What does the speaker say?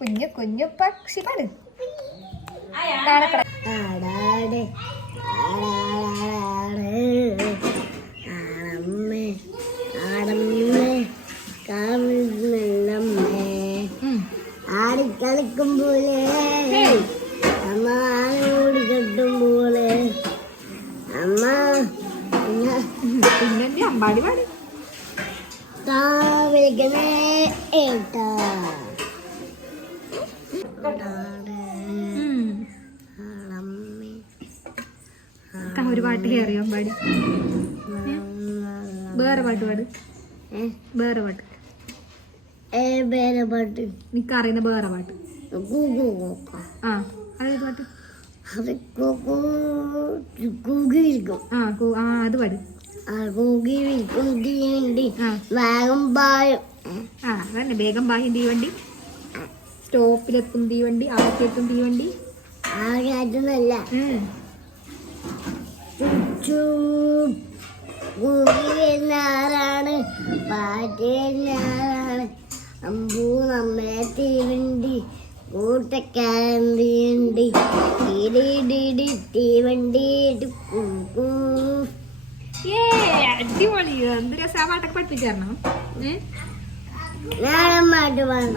കുഞ്ഞു കുഞ്ഞു പക്ഷി പാട്. ആടിക്കളിക്കും പോലെ അമ്മ ആനോടി കെട്ടും പോലെ അമ്മ പിന്നെ അമ്പാടി പാടി വിളിക്കണേ ഏട്ടാ. ഒരു പാട്ട് കയറിയോ അമ്പാടി? വേറെ പാട്ട് പാട്. വേറെ പാട്ട് വേറെ പാട്ട് നിക്കറിയുന്ന വേറെ പാട്ട്. ആ അതേത് പാട്ട്? അത് കൂകിയിരിക്കും. ആ അത് പാട്. കൂകിയിരിക്കും തീവണ്ടി വേഗം പായും. അതന്നെ, വേഗം പായും തീവണ്ടി, സ്റ്റോപ്പിലെത്തും തീവണ്ടി, അകത്തെത്തും തീവണ്ടി. ആകാറ്റൊന്നല്ല, കൂകി വരുന്ന ആരാണ്, പാറ്റ് വരുന്ന ആരാണ്. അമ്പൂ നമ്മളെ തീവണ്ടി കൂട്ടക്കാരൻ തീവണ്ടി തീവണ്ടി. അടിപൊളി. എന്ത് രസാ പാട്ടൊക്കെ പഠിപ്പിച്ചു തരണം. നാടൻ പാട്ട് പാടണം.